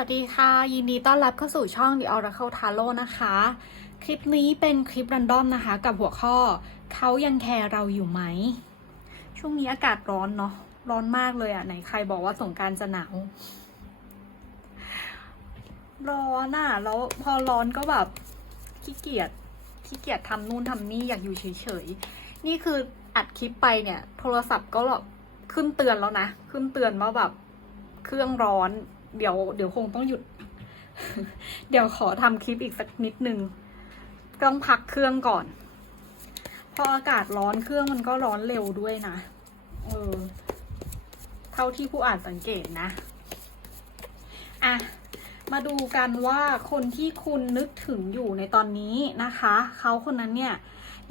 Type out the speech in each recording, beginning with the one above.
วัสดีค่ะ ยินดีต้อนรับเข้าสู่ช่อง The Oracle Tarot นะคะ คลิปนี้เป็นคลิปรันดอมนะคะ กับหัวข้อเขายังแคร์เราอยู่ไหม ช่วงนี้อากาศร้อนเนาะร้อนมากเลยอะ่ะ ไหนใครบอกว่าสงการจะหนาว ร้อนอะ่ะ แล้วพอร้อนก็แบบขี้เกียจขี้เกียจทำนู่นทำนี่อยากอยู่เฉยๆ นี่คืออัดคลิปไปเนี่ย โทรศัพท์ก็แบบขึ้นเตือนแล้วนะ ขึ้นเตือนว่าแบบเครื่องร้อน เดี๋ยวเดี๋ยวคงต้องหยุด เดี๋ยวขอทำคลิปอีกสักนิดนึง ต้องพักเครื่องก่อน พออากาศร้อนเครื่องมันก็ร้อนเร็วด้วยนะ เออ เท่าที่ผู้อ่านสังเกตนะ อะ มาดูกันว่าคนที่คุณนึกถึงอยู่ในตอนนี้นะคะ เขาคนนั้นเนี่ย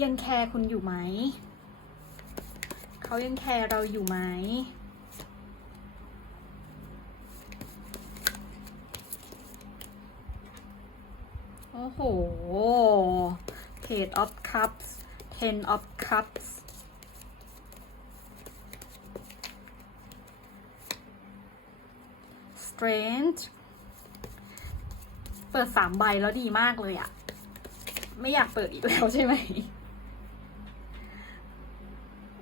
ยังแคร์คุณอยู่ไหม เขายังแคร์เราอยู่ไหม อ้โห Page of Cups Ten of Cups Strange เปิดสามใบแล้วดีมากเลยอะไม่อยากเปิดอีกแล้วใช่ไหม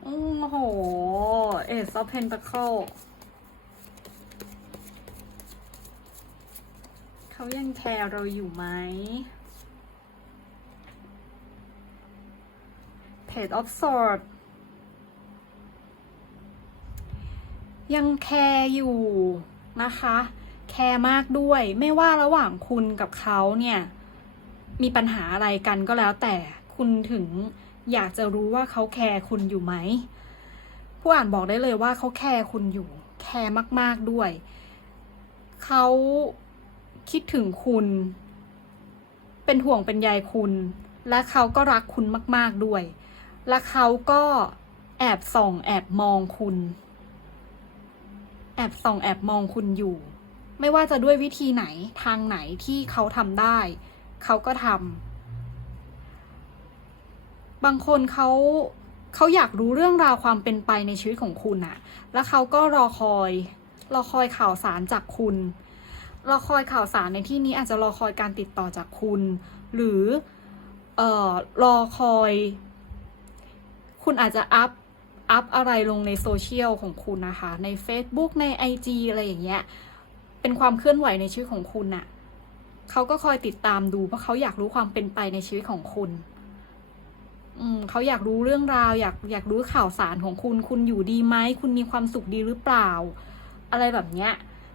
โอ้โห Ace of Pentacle เขายังแคร์เราอยู่ไหม Page of Swords ยังแคร์อยู่นะคะ แคร์มากด้วย ไม่ว่าระหว่างคุณกับเขาเนี่ย มีปัญหาอะไรกันก็แล้วแต่คุณถึงอยากจะรู้ว่าเขาแคร์คุณอยู่ไหม ผู้อ่านบอกได้เลยว่าเขาแคร์คุณอยู่ แคร์มาก ๆด้วย เขา คิดถึงคุณ เป็นห่วงเป็นใยคุณ และเขาก็รักคุณมาก ๆด้วย และเขาก็แอบส่องแอบมองคุณ แอบส่องแอบมองคุณอยู่ ไม่ว่าจะด้วยวิธีไหนทางไหนที่เขาทำได้ เขาก็ทำบางคนเขาเขาอยากรู้เรื่องราวความเป็นไปในชีวิตของคุณน่ะแล้วเขาก็รอคอย รอคอยข่าวสารจากคุณ รอคอยข่าวสารในที่นี้อาจจะรอคอยการติดต่อจากคุณ หรือเอ่อรอคอย คุณอาจจะอัพอัพอะไรลงในโซเชียลของคุณนะคะ ใน Facebook ใน IG อะไรอย่างเงี้ย เป็นความเคลื่อนไหวในชีวิตของคุณน่ะเขาก็คอยติดตามดู เพราะเขาอยากรู้ความเป็นไปในชีวิตของคุณ อืมเขาอยากรู้เรื่องราว อยากอยากรู้ข่าวสารของคุณ คุณอยู่ดีไหม คุณมีความสุขดีหรือเปล่า อะไรแบบเนี้ย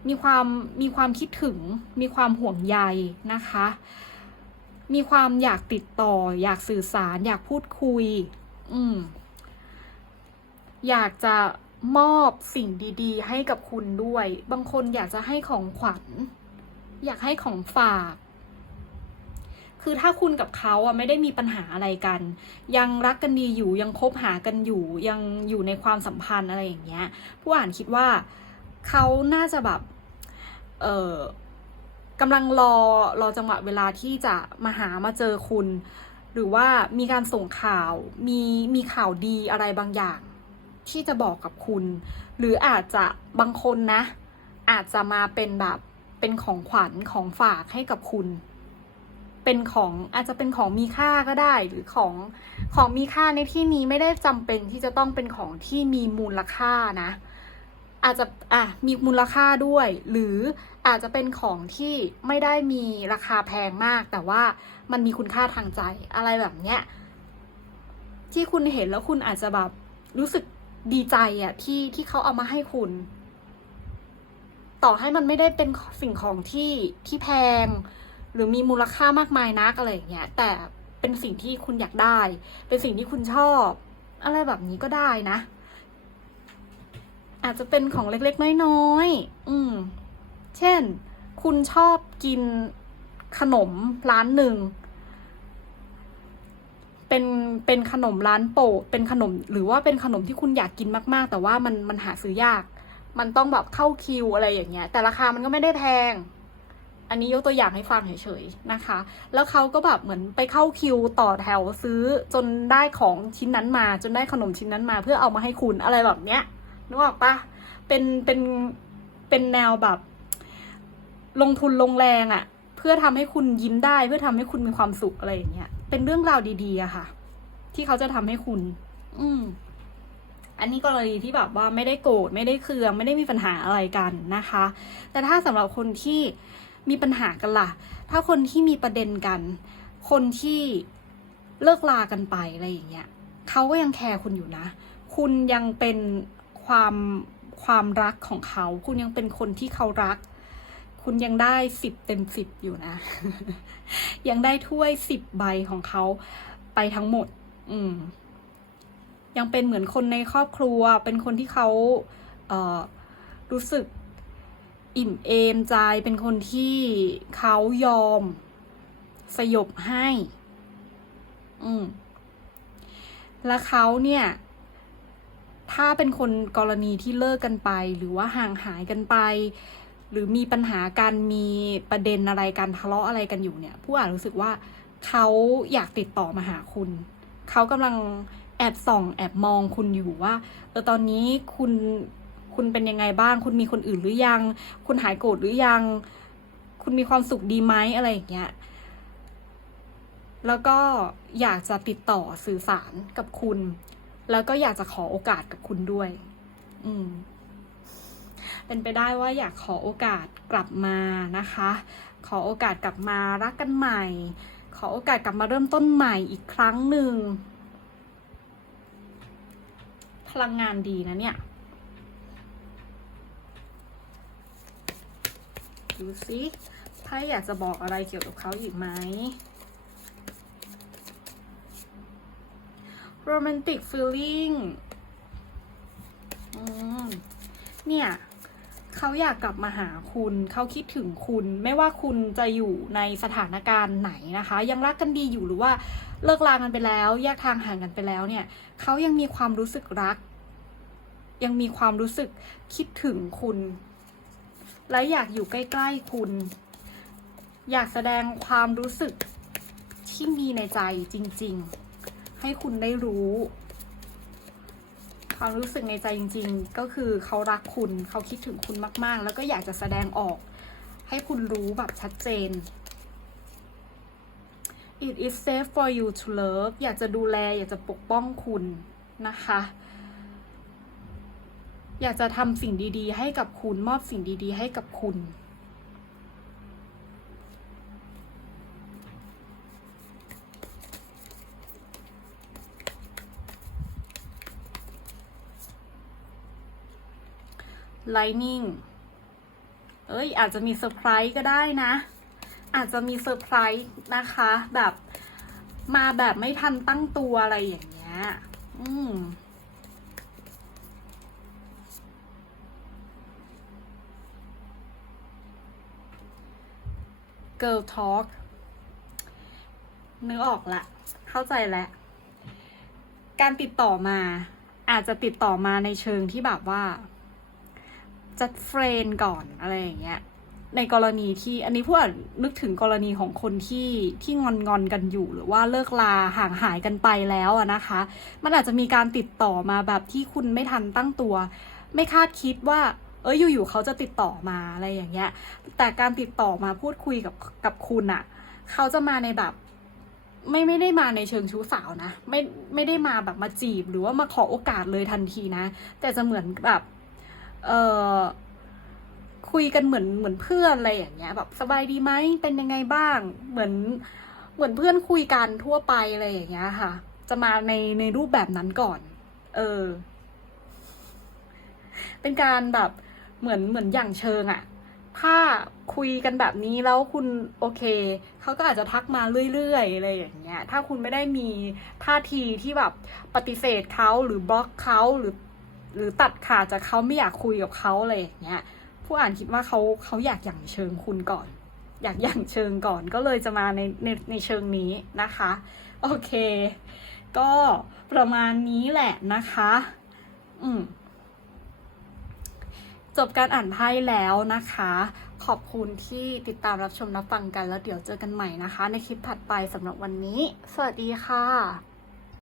มีความมีความคิดถึง มีความห่วงใยนะคะ มีความอยากติดต่อ อยากสื่อสาร อยากพูดคุย อืม อยากจะมอบสิ่งดีๆ ให้กับคุณด้วย บางคนอยากจะให้ของขวัญ อยากให้ของฝาก คือถ้าคุณกับเขาอะไม่ได้มีปัญหาอะไรกัน ยังรักกันดีอยู่ ยังคบหากันอยู่ ยังอยู่ในความสัมพันธ์อะไรอย่างเงี้ย ผู้อ่านคิดว่าเขาน่าจะแบบ เออกำลังรอรอจังหวะเวลาที่จะมาหามาเจอคุณ หรือว่ามีการส่งข่าวมีมีข่าวดีอะไรบางอย่าง ที่จะบอกกับคุณ หรืออาจจะบางคนนะ อาจจะมาเป็นแบบเป็นของขวัญของฝากให้กับคุณ เป็นของอาจจะเป็นของมีค่าก็ได้ หรือของของมีค่าในที่นี้ไม่ได้จำเป็นที่จะต้องเป็นของที่มีมูลค่านะ อาจจะอะมีมูลค่าด้วย หรืออาจจะเป็นของที่ไม่ได้มีราคาแพงมาก แต่ว่ามันมีคุณค่าทางใจอะไรแบบเนี้ยที่คุณเห็นแล้วคุณอาจจะแบบรู้สึกดีใจอะที่ที่เขาเอามาให้คุณ ต่อให้มันไม่ได้เป็นสิ่งของที่ที่แพง หรือมีมูลค่ามากมายนักอะไรอย่างเงี้ยแต่เป็นสิ่งที่คุณอยากได้ เป็นสิ่งที่คุณชอบ อะไรแบบนี้ก็ได้นะ อาจจะเป็นของเล็กๆ น้อยๆ อืม เช่น คุณชอบกินขนมร้านหนึ่ง เป็น เป็นขนมร้านโปรดเป็นขนม หรือว่าเป็นขนมที่คุณอยากกินมากๆ แต่ว่ามัน มันหาซื้อยาก มันต้องแบบเข้าคิวอะไรอย่างเงี้ย แต่ราคามันก็ไม่ได้แพง อันนี้ยกตัวอย่างให้ฟังเฉยๆ นะคะ แล้วเขาก็แบบเหมือนไปเข้าคิวต่อแถวซื้อจนได้ของชิ้นนั้นมา จนได้ขนมชิ้นนั้นมา เพื่อเอามาให้คุณอะไรแบบเนี้ย นึกออกปะเป็นเป็นเป็นแนวแบบ ลงทุนลงแรงอะ่ะ เพื่อทำให้คุณยิ้มได้ เพื่อทำให้คุณมีความสุขอะไรอย่างเงี้ยเป็นเรื่องราวดีๆอะค่ะ ที่เขาจะทำให้คุณ อืมอันนี้กรณีที่แบบว่าไม่ได้โกรธไม่ได้เคือง ไม่ได้มีปัญหาอะไรกันนะคะ แต่ถ้าสำหรับคนที่มีปัญหากันล่ะ ถ้าคนที่มีประเด็นกัน คนที่เลิกลากันไปอะไรอย่างเงี้ยเขาก็ยังแคร์คุณอยู่นะ คุณยังเป็น ความความรักของเขา คุณยังเป็นคนที่เขารัก คุณยังได้สิบเต็มสิบอยู่นะ ยังได้ถ้วยสิบใบของเขาไปทั้งหมด อืม ยังเป็นเหมือนคนในครอบครัว เป็นคนที่เขาเออรู้สึกอิ่มเอมใจ เป็นคนที่เขายอมสยบให้ อืม และเขาเนี่ย ถ้าเป็นคนกรณีที่เลิกกันไป หรือว่าห่างหายกันไป หรือมีปัญหากันมีประเด็นอะไรกันทะเลาะอะไรกันอยู่เนี่ย ผู้อ่านรู้สึกว่าเขาอยากติดต่อมาหาคุณ เขากำลังแอบส่อง แอบมองคุณอยู่ว่าเออตอนนี้คุณคุณเป็นยังไงบ้าง คุณมีคนอื่นหรือยัง คุณหายโกรธหรือยัง คุณมีความสุขดีไหมอะไรอย่างเงี้ย แล้วก็อยากจะติดต่อสื่อสารกับคุณ แล้วก็อยากจะขอโอกาสกับคุณด้วย อืม เป็นไปได้ว่าอยากขอโอกาสกลับมานะคะ ขอโอกาสกลับมารักกันใหม่ ขอโอกาสกลับมาเริ่มต้นใหม่อีกครั้งหนึ่ง พลังงานดีนะเนี่ยดูสิไพ่อยากจะบอกอะไรเกี่ยวกับเขาอีกไหม romantic feeling อืมเนี่ยเขาอยากกลับมาหาคุณ เขาคิดถึงคุณ ไม่ว่าคุณจะอยู่ในสถานการณ์ไหนนะคะ ยังรักกันดีอยู่หรือว่าเลิกลากันไปแล้ว แยกทางห่างกันไปแล้วเนี่ย เขายังมีความรู้สึกรัก ยังมีความรู้สึกคิดถึงคุณ และอยากอยู่ใกล้ๆคุณ อยากแสดงความรู้สึกที่มีในใจจริง ๆ ให้คุณได้รู้ ความรู้สึกในใจจริง ๆ ก็คือเขารักคุณเขาคิดถึงคุณมาก ๆ แล้วก็อยากจะแสดงออก ให้คุณรู้แบบชัดเจน It is safe for you to love อยากจะดูแล อยากจะปกป้องคุณนะคะ อยากจะทำสิ่งดีๆ ให้กับคุณมอบสิ่งดีๆ ให้กับคุณ Lightning เอ้ยอาจจะมีเซอร์ไพรส์ก็ได้นะ อาจจะมีเซอร์ไพรส์นะคะ แบบมาแบบไม่ทันตั้งตัวอะไรอย่างเงี้ย อืม Girl Talk นึกออกละ เข้าใจแล้วการติดต่อมาอาจจะติดต่อมาในเชิงที่แบบว่า จะเฟรนก่อนอะไรอย่างเงี้ยในกรณีที่อันนี้พวกนึกถึงกรณีของคนที่ที่งอนงอนกันอยู่ หรือว่าเลิกลาห่างหายกันไปแล้วอะนะคะ มันอาจจะมีการติดต่อมาแบบที่คุณไม่ทันตั้งตัว ไม่คาดคิดว่า เอ้ยอยู่ๆเขาจะติดต่อมาอะไรอย่างเงี้ย แต่การติดต่อมาพูดคุยกับกับคุณอะเขาจะมาในแบบไม่ไม่ได้มาในเชิงชู้สาวนะ ไม่ไม่ได้มาแบบมาจีบ หรือว่ามาขอโอกาสเลยทันทีนะ แต่จะเหมือนแบบ เออคุยกันเหมือนเหมือนเพื่อนอะไรอย่างเงี้ย แบบสบายดีไหมเป็นยังไงบ้าง เหมือนเหมือนเพื่อนคุยกันทั่วไปอะไรอย่างเงี้ยค่ะ จะมาในในรูปแบบนั้นก่อน เออ เป็นการแบบเหมือนเหมือนอย่างเชิงอะถ้าคุยกันแบบนี้แล้วคุณโอเค เขาก็อาจจะทักมาเรื่อยๆอะไรอย่างเงี้ย ถ้าคุณไม่ได้มีท่าทีที่แบบปฏิเสธเขาหรือบล็อกเขาหรือ หรือตัดขาดจากเขาไม่อยากคุยกับเขาอะไรอย่างเงี้ยผู้อ่านคิดว่าเขาเขาอยากอย่างเชิงคุณก่อน อยากอย่างเชิงก่อนก็เลยจะมาในในในเชิงนี้นะคะ โอเค ก็ประมาณนี้แหละนะคะ อืมจบการอ่านไพ่แล้วนะคะ ขอบคุณที่ติดตามรับชมรับฟังกันแล้วเดี๋ยวเจอกันใหม่นะคะ ในคลิปถัดไปสำหรับวันนี้ สวัสดีค่ะ